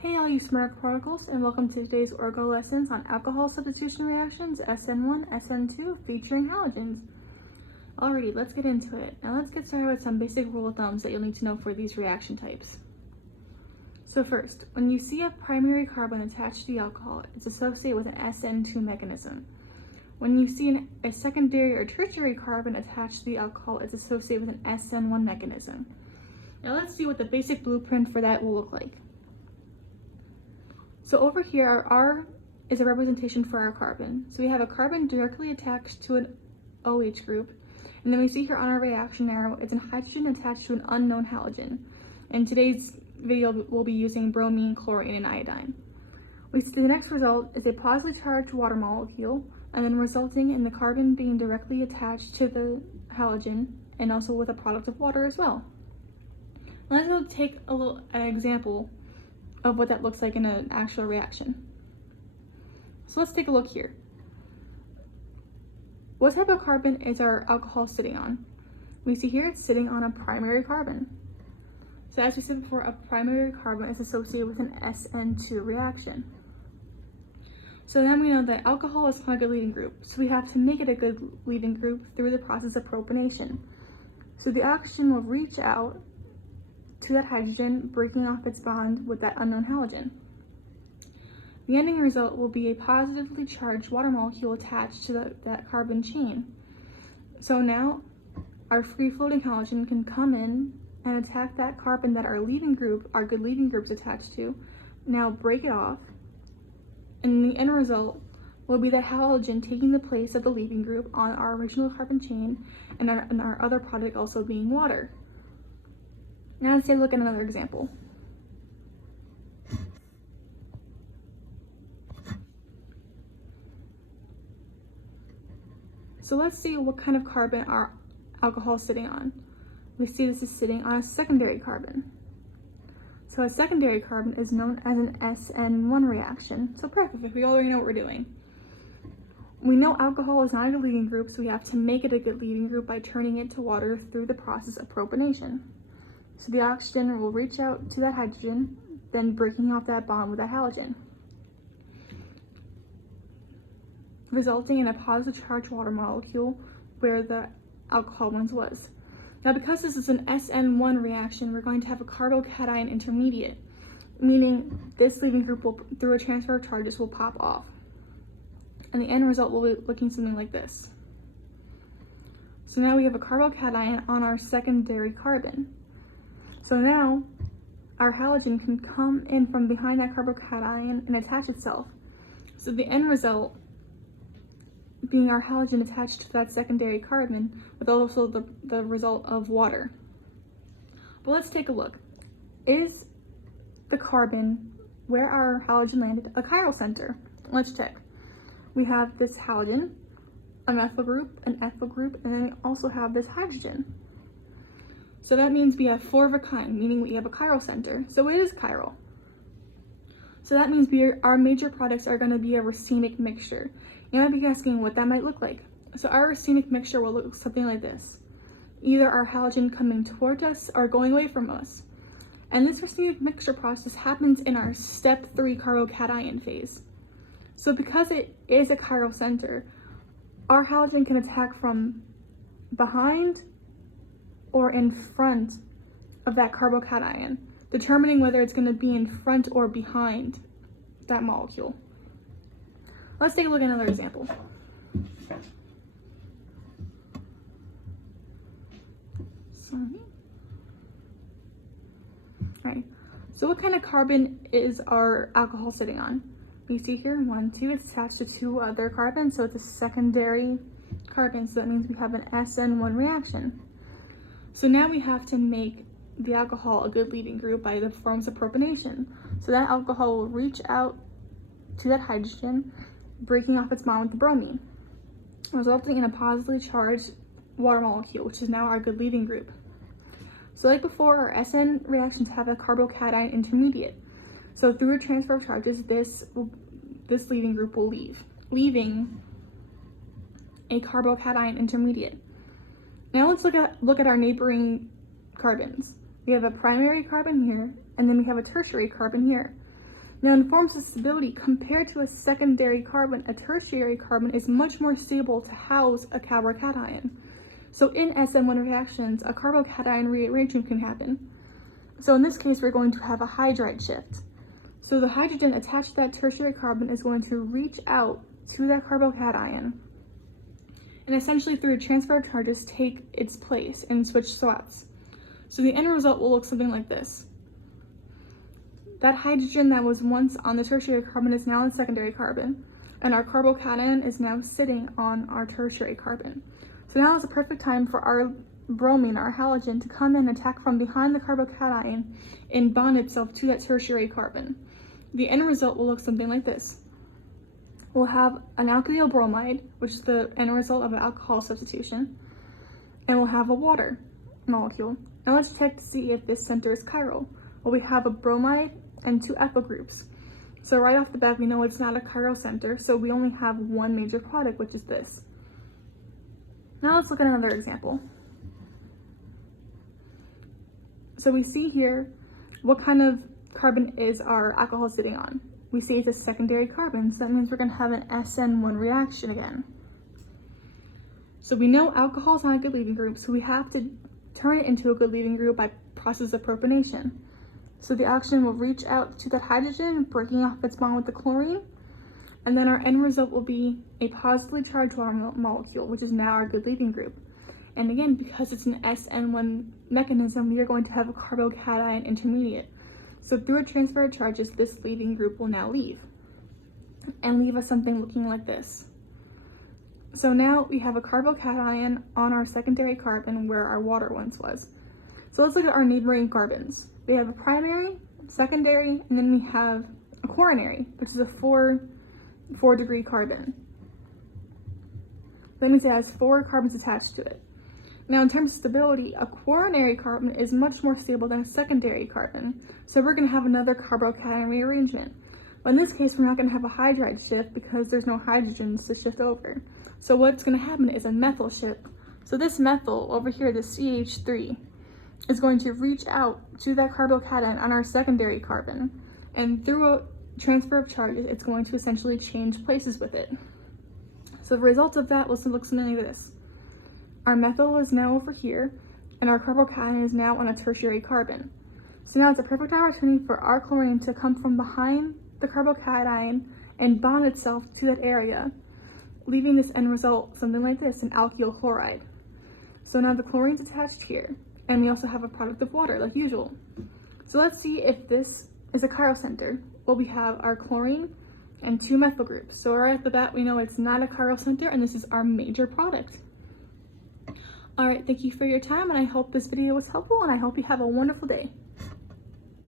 Hey all you smart particles, and welcome to today's Orgo lessons on alcohol substitution reactions Sn1, Sn2 featuring halogens. Alrighty, let's get into it. Now let's get started with some basic rule of thumbs that you'll need to know for these reaction types. So first, when you see a primary carbon attached to the alcohol, it's associated with an Sn2 mechanism. When you see a secondary or tertiary carbon attached to the alcohol, it's associated with an Sn1 mechanism. Now let's see what the basic blueprint for that will look like. So over here, our R is a representation for our carbon. So we have a carbon directly attached to an OH group. And then we see here on our reaction arrow, it's a hydrogen attached to an unknown halogen. In today's video, we'll be using bromine, chlorine, and iodine. We see the next result is a positively charged water molecule, and then resulting in the carbon being directly attached to the halogen, and also with a product of water as well. Let's go take an example of what that looks like in an actual reaction. So let's take a look here. What type of carbon is our alcohol sitting on? We see here it's sitting on a primary carbon. So as we said before, a primary carbon is associated with an Sn2 reaction. So then we know that alcohol is not a good leading group, so we have to make it a good leading group through the process of propionation. So the oxygen will reach out to that hydrogen, breaking off its bond with that unknown halogen. The ending result will be a positively charged water molecule attached to that carbon chain. So now our free-floating halogen can come in and attack that carbon that our leading group, our good leading group's attached to, now break it off, and the end result will be that halogen taking the place of the leading group on our original carbon chain, and our other product also being water. Now let's take a look at another example. So let's see what kind of carbon our alcohol is sitting on. We see this is sitting on a secondary carbon. So a secondary carbon is known as an Sn1 reaction. So perfect, we already know what we're doing. We know alcohol is not a good leading group, so we have to make it a good leading group by turning it to water through the process of propionation. So the oxygen will reach out to that hydrogen, then breaking off that bond with that halogen, resulting in a positive charged water molecule where the alcohol once was. Now because this is an Sn1 reaction, we're going to have a carbocation intermediate, meaning this leading group will, through a transfer of charges, will pop off. And the end result will be looking something like this. So now we have a carbocation on our secondary carbon. So now our halogen can come in from behind that carbocation and attach itself. So the end result being our halogen attached to that secondary carbon with also the result of water. But let's take a look. Is the carbon where our halogen landed a chiral center? Let's check. We have this halogen, a methyl group, an ethyl group, and then we also have this hydrogen. So that means we have 4 of a kind, meaning we have a chiral center. So it is chiral. So that means our major products are going to be a racemic mixture. You might be asking what that might look like. So our racemic mixture will look something like this. Either our halogen coming toward us or going away from us. And this racemic mixture process happens in our step 3 carbocation phase. So because it is a chiral center, our halogen can attack from behind or in front of that carbocation, determining whether it's going to be in front or behind that molecule. Let's take a look at another example. Alright, so what kind of carbon is our alcohol sitting on? You see here, 1, 2, it's attached to 2 other carbons, so it's a secondary carbon, so that means we have an Sn1 reaction. So now we have to make the alcohol a good leading group by the forms of propionation. So that alcohol will reach out to that hydrogen, breaking off its bond with the bromine, resulting in a positively charged water molecule, which is now our good leading group. So like before, our Sn reactions have a carbocation intermediate. So through a transfer of charges, this leading group will leave, leaving a carbocation intermediate. Now let's look at our neighboring carbons. We have a primary carbon here, and then we have a tertiary carbon here. Now, in forms of stability, compared to a secondary carbon, a tertiary carbon is much more stable to house a carbocation. So in Sn1 reactions, a carbocation rearrangement can happen. So in this case, we're going to have a hydride shift. So the hydrogen attached to that tertiary carbon is going to reach out to that carbocation and essentially through a transfer of charges take its place and switch spots. So the end result will look something like this. That hydrogen that was once on the tertiary carbon is now on the secondary carbon, and our carbocation is now sitting on our tertiary carbon. So now is the perfect time for our bromine, our halogen, to come in and attack from behind the carbocation and bond itself to that tertiary carbon. The end result will look something like this. We'll have an alkyl bromide, which is the end result of an alcohol substitution, and we'll have a water molecule. Now let's check to see if this center is chiral. Well, we have a bromide and 2 ethyl groups. So right off the bat, we know it's not a chiral center, so we only have one major product, which is this. Now let's look at another example. So we see here what kind of carbon is our alcohol sitting on. We see it's a secondary carbon, so that means we're going to have an Sn1 reaction again. So we know alcohol is not a good leaving group, so we have to turn it into a good leaving group by process of propanation. So the oxygen will reach out to that hydrogen, breaking off its bond with the chlorine, and then our end result will be a positively charged water molecule, which is now our good leaving group. And again, because it's an Sn1 mechanism, we are going to have a carbocation intermediate. So through a transfer of charges, this leaving group will now leave and leave us something looking like this. So now we have a carbocation on our secondary carbon where our water once was. So let's look at our neighboring carbons. We have a primary, secondary, and then we have a quaternary, which is a 4-degree carbon. That means it has 4 carbons attached to it. Now, in terms of stability, a quaternary carbon is much more stable than a secondary carbon. So we're going to have another carbocation rearrangement. But in this case, we're not going to have a hydride shift because there's no hydrogens to shift over. So what's going to happen is a methyl shift. So this methyl over here, the CH3, is going to reach out to that carbocation on our secondary carbon. And through a transfer of charges, it's going to essentially change places with it. So the result of that will look something like this. Our methyl is now over here, and our carbocation is now on a tertiary carbon. So now it's a perfect opportunity for our chlorine to come from behind the carbocation and bond itself to that area, leaving this end result something like this, an alkyl chloride. So now the chlorine's attached here, and we also have a product of water, like usual. So let's see if this is a chiral center. Well, we have our chlorine and 2 methyl groups. So right at the bat, we know it's not a chiral center, and this is our major product. All right, thank you for your time, and I hope this video was helpful, and I hope you have a wonderful day.